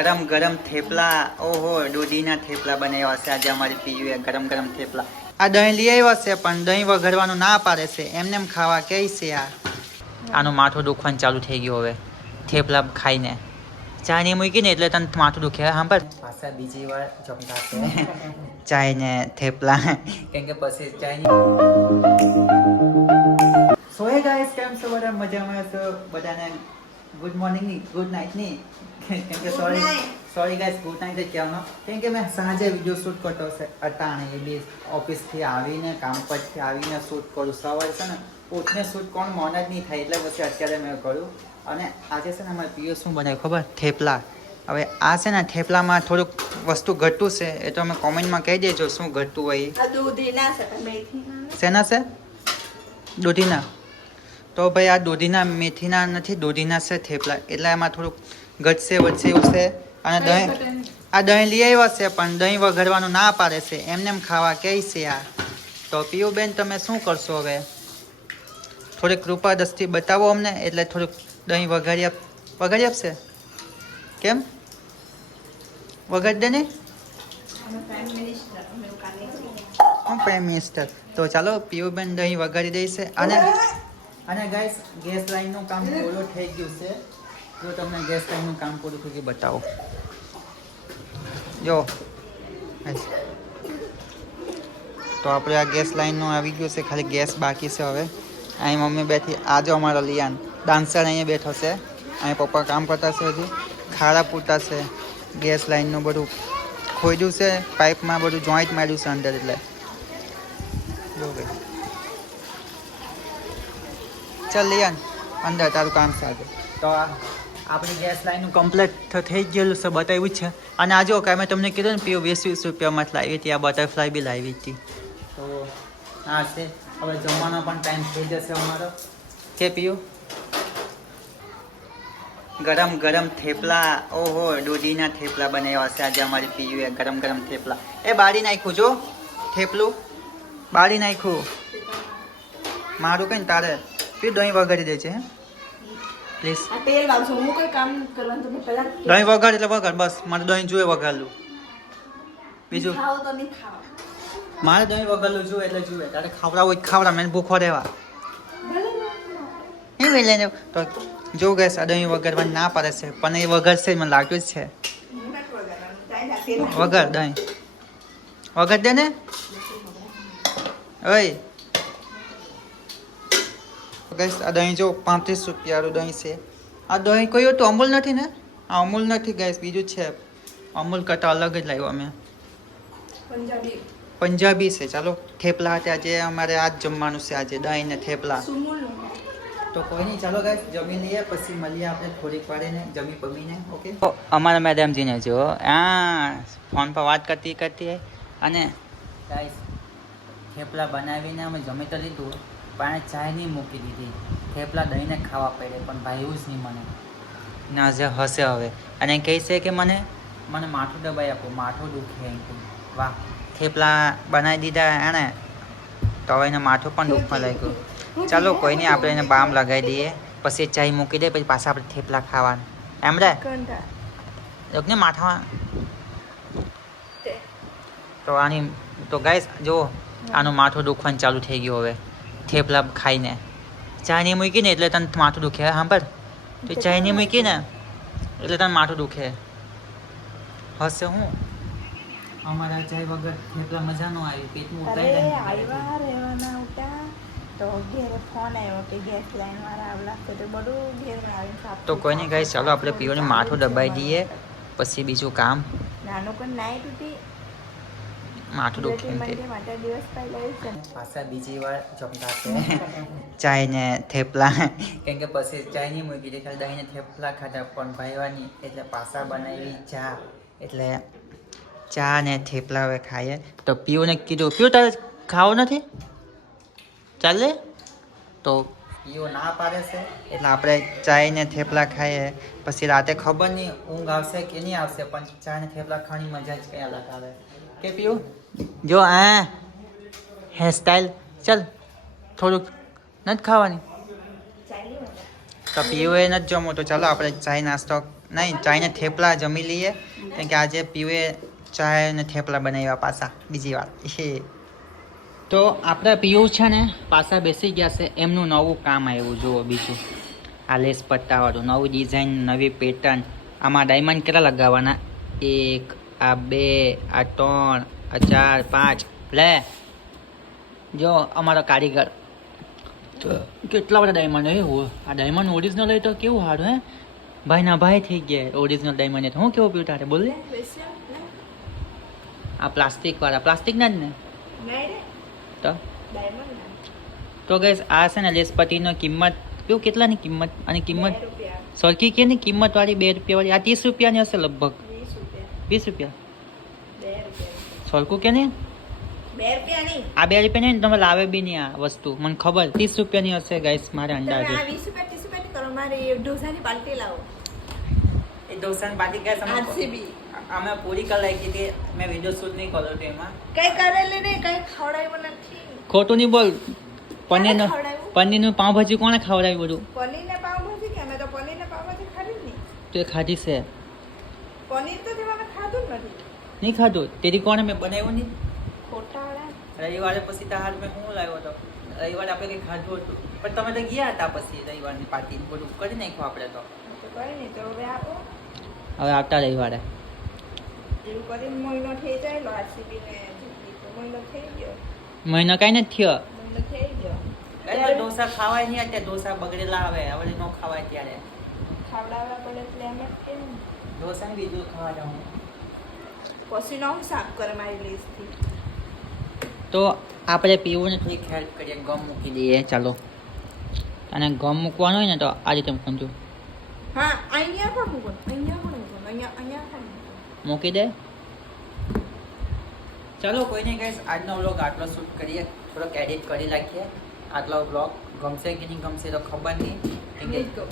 ગરમ ગરમ થેપલા. ઓહો, દૂધીના થેપલા બનાવ્યા છે આજે અમારી પીયુએ. ગરમ ગરમ થેપલા. આ દહીં લઈ આવ્યા છે પણ દહીં વઘારવાનું ના પાડે છે. એમને એમ ખાવા કે છે આ. આનું માથું દુખવાનું ચાલુ થઈ ગયું હવે થેપલા ખાઈને. ચા નહીં મૂકી ને એટલે તને માથું દુખે. સાંભળ, પાછા બીજી વાર જમતા છે ચાય ને થેપલા, કેમ કે પછી ચાય સો હે ગાઈસ, કેમ છો બધા? મજામાં છો? બધાને ગુડ મોર્નિંગ ની, ગુડ નાઇટ ની, કેમ કે સોરી ગાઈસ, ગુડ નાઇટ જ કહેવાનો, કેમ કે મેં સાંજે વિડીયો શૂટ કરતો છે અટાણે. એ બી ઓફિસથી આવીને, કામ પરથી આવીને શૂટ કરું. સવારે છે ને ઉઠને શૂટ કોણ મોન જ નહીં થાય, એટલે પછી અત્યારે મેં કર્યું. અને આજે છે ને અમારે પીઓ શું બનાવ્યું ખબર? થેપલા. હવે આ છે ને થેપલામાં થોડુંક વસ્તુ ઘટતું છે, એ તો અમે કોમેન્ટમાં કહી દેજો શું ઘટતું હોય. શેના છે? દૂધીના. તો ભાઈ આ દૂધીના મેથીના નથી, દૂધીના છે થેપલા, એટલે એમાં થોડુંક ઘટશે વધશે એવું છે. અને દહીં, આ દહીં લઈ આવ્યા છે પણ દહીં વઘારવાનું ના પાડે છે. એમને એમ ખાવા કે છે આ. તો પીયુ બેન, તમે શું કરશો હવે? થોડીક કૃપા દસ્તી બતાવો અમને, એટલે થોડુંક દહીં વઘારી આપશે. કેમ વઘારી દે ને? હું પ્રાઇમ મિનિસ્ટર. તો ચાલો પીયુ બેન દહીં વઘારી દઈશે. અને ગાઈસ, ગેસ લાઈનનું કામ પૂરું થઈ ગયું છે. જો તમને ગેસ લાઈનનું કામ પૂરું થઈ ગયું બતાવો. જો તો આપણે આ ગેસ લાઈનનું આવી ગયું છે, ખાલી ગેસ બાકી છે હવે. અહીં મમ્મી બેઠી, આજો અમારો લિયાન ડાન્સર અહીંયા બેઠો છે. અહીં પપ્પા કામ કરતા છે, હજી ખાડા પૂરતા છે. ગેસ લાઈનનું બધું ખોદ્યું છે, પાઇપમાં બધું જોઈન્ટ માર્યું છે અંદર, એટલે જો ભાઈ. ચાલ લિયાન, અંદર તારું કામ છે આજે. તો આપણી ગેસ લાઈનનું કમ્પ્લીટ થઈ ગયેલું છે, બતાવ્યું છે. અને આ જો કાંઈ મેં તમને કીધું ને, પીઓ 20-20 રૂપિયામાં જ લાવી હતી. આ બટરફ્લાય બી લાવી હતી. તો આ છે. હવે જમવાનો પણ ટાઈમ થઈ જશે અમારો. કે પીઓ ગરમ ગરમ થેપલા. ઓહો, દૂધીના થેપલા બનાવ્યા છે આજે અમારી પીયુએ. ગરમ ગરમ થેપલા. એ બાળી નાખ્યું, જો થેપલું બાળી નાખ્યું મારું. કઈ તારે પી દહીં વઘારી દે છે, હે પ્લીઝ. દહીં વઘાર એટલે વઘાર, બસ. મારે દહીં જોઈએ વઘારલું, બીજું મારે દહીં વઘારલું જોઈએ એટલે જોઈએ. તારે ખાવડાવું હોય ખાવડા, મને ભૂખો રહેવા એ લઈને. તો જો ગેસ આ દહીં વઘારવા ના પાડે છે, પણ એ વઘારશે મને લાગતું જ છે. વઘાર દહીં વઘાર દે ને. ઓય ગેસ, આ દહીં જો 35 રૂપિયાનું દહીં છે. આ દહીં કયું હતું? અમૂલ નથી ને? આ અમૂલ નથી ગેસ, બીજું છે. અમૂલ કરતાં અલગ જ લાવ્યો અમે. પંજાબી છે. ચાલો થેપલા હતા આજે અમારે, આ જ જમવાનું છે આજે, દહીં ને થેપલા. તો કોઈ નહીં, ચાલો ગાઈસ જમી લઈએ, પછી મળીએ આપણે થોડીક વારે જમી પમીને. ઓકે. અમારા મેડમજીને જો આ ફોન પર વાત કરતી અને ગાઈસ થેપલા બનાવીને અમે જમી તો લીધું, પણ ચાય નહીં મૂકી દીધી. થેપલા દહીંને ખાવા પડે, પણ ભાઈ એવું જ નહીં મને ના જે હશે હવે. અને કહે છે કે મને માથું દબાઈ આપો, માથું દુખે એમ કે. વાહ, થેપલા બનાવી દીધા એણે તો હવે એને માથું પણ દુખવા લાગ્યું. ચાલો કોઈ નહીં, આપણે એને બામ લગાવી દઈએ, પછી ચાય મૂકી દે, પછી પાછા આપણે થેપલા ખાવાના. એમ રે ને માથામાં. તો આની તો ગાઈસ જો આનું માથું દુખવાનું ચાલુ થઈ ગયું હવે થેપલા ખાઈને. ચાય નહીં મૂકી ને એટલે તને માથું દુખે. સાંભળ, તો ચાય નહીં મૂકી ને એટલે તને માથું દુખે. હશે હું અમારા ચાય વગર થેપલા મજા ન આવી, પેટમાં ઉતારી તો કોઈ નહીં ગાઈસ, ચાલો આપણે પીઓને માથું દબાઈ દઈએ, પછી બીજું કામ. માથું દુખે પાછા બીજી વાર જમતા છે ચાય ને થેપલા, કેમ કે પછી ચાય નહીં મૂકી દે, ખાલી દહીં ને થેપલા ખાધા પણ ભાઈવાની, એટલે પાછા બનાવી ચા. એટલે ચા ને થેપલા હવે ખાઈએ. તો પીઓને કીધું, પીઓ તારે ખાવું નથી ચાલે? તો પીઓ ના પાડે છે, એટલે આપણે ચાય ને થેપલા ખાઈએ. પછી રાતે ખબર નહીં ઊંઘ આવશે કે નહીં આવશે, પણ ચા ને થેપલા ખાવાની મજા જ કંઈ અલગ આવે. કે પીઓ જો આ હેરસ્ટાઈલ, ચાલ થોડુંક નથી ખાવાની. તો પીઓએ નથી જમવું, તો ચાલો આપણે ચાય નાસ્તો નહીં ચાય ને થેપલા જમી લઈએ કેમ કે આજે પીવે ચાય ને થેપલા બનાવ્યા પાછા બીજી વાર તો આપણે પીવું છે ને પાછા બેસી ગયા છે એમનું નવું કામ આવ્યું જુઓ બીજું આ લેસ પટ્ટાવાળું નવી ડિઝાઇન નવી પેટર્ન આમાં ડાયમંડ કેટલા લગાવવાના 1 આ 2 આ 3 આ 4 5 લે જો અમારો કારીગર કેટલા બધા ડાયમંડ હે આ ડાયમંડ ઓરિજિનલ હોય તો કેવું સારું હે ભાઈ ના ભાઈ થઈ ગયા ઓરિજિનલ ડાયમંડ હું કેવું પીવું તારે બોલ આ પ્લાસ્ટિક વાળા પ્લાસ્ટિક ના જ ને તો ગઈસ આ છે ને લેસ પટ્ટીનો કિંમત કેવું કેટલાની કિંમત અને કિંમત સરખી કે ની કિંમત વાળી 2 રૂપિયા વાળી આ 30 રૂપિયાની હશે લગભગ 20 રૂપિયા સરખું કે નહીં 2 રૂપિયા નહીં આ 2 રૂપિયા નહીં તમે લાવે બી નહીં આ વસ્તુ મને ખબર 30 રૂપિયાની હશે ગાઈસ મારે અંદાજે 20 રૂપિયા 30 રૂપિયા કરો મારે ઢોસાની પાર્ટી લાવો એ ઢોસાની પાર્ટી ગાઈસ અમે પૂરી કરી નાખી હતી મેં વિડિયો શૂટ નહીં કર્યો તો એમાં કઈ કરેલી નહીં કઈ ખવડાવ્યું નથી ખોટું નહીં બોલ પનીરનું પાવભાજી કોણે ખવડાવ્યું બધું પનીરને પાવભાજી કે અમે તો પનીરને પાવભાજી ખાધી જ નહીં તો એ ખાધી છે પનીર તો તેમાં ખાધું જ નથી નહીં ખાધું તેરી કોણે મેં બનાવ્યું નહીં ખોટાવાળા રવિવારે પછી તાર હાથ મેં હું લાવ્યો હતો રવિવારે આપણે કંઈ ખાધું હતું પણ તમે તો ગયા હતા પછી રવિવારની પાર્ટી બધું કરી નાખ્યું આપણે તો કઈ નહીં તો હવે આપો હવે આવતા રવિવારે એવું કરીને મહિનો થઈ જાય આરસીબીને મહિનો થઈ ગયો મહિનો કાંઈ નથી થયો મહિનો થઈ ગયો ઢોસા ખાવાય નહીં અત્યારે ઢોસા બગડેલા આવે હવે ન ખાવાય ત્યારે ખાવડાવવા પડે એટલે એમ કેમ ઢોસા બીજું ખાવા જાઉં પછી ન હું સાફ કરે મારી લીસ્ટથી તો આપણે પીવું ને થોડીક હેલ્પ કરીએ ગમ મૂકી દઈએ ચાલો અને ગમ મૂકવાનું હોય ને તો આ રીતે મૂકજો હા અહીંયા પણ મૂકો અહીંયા મૂકી દે ચાલો કોઈ નહીં ગાઈસ આજનો વ્લોગ આટલો શૂટ કરીએ થોડોક એડિટ કરી નાખીએ આટલો વ્લોગ ગમશે કે નહીં ગમશે તો ખબર નહીં કેમ કે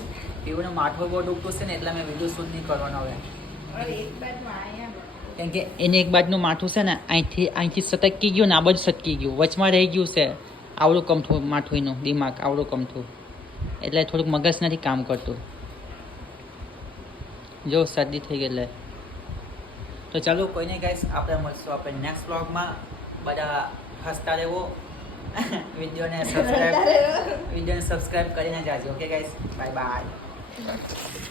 પીવું માથું બહુ દુખતું છે ને એટલે મેં વિડીયો શૂટ નહીં કરવાનો હવે કેમ કે એને એક બાજુનું માથું છે ને અહીંથી સટકી ગયું ને આ બાજુ સટકી ગયું વચમાં રહી ગયું છે આવડું કમથું માથુંનું દિમાગ આવડું કમથું એટલે થોડુંક મગજ નથી કામ કરતું જો શરદી થઈ ગઈ એટલે તો ચાલો કોઈ નહીં ગાઈસ આપણે મળશું આપણે નેક્સ્ટ વ્લોગમાં બધા હસતા રહેવો વિડીયોને સબસ્ક્રાઈબ કરીને જાજો ઓકે ગાઈસ બાય બાય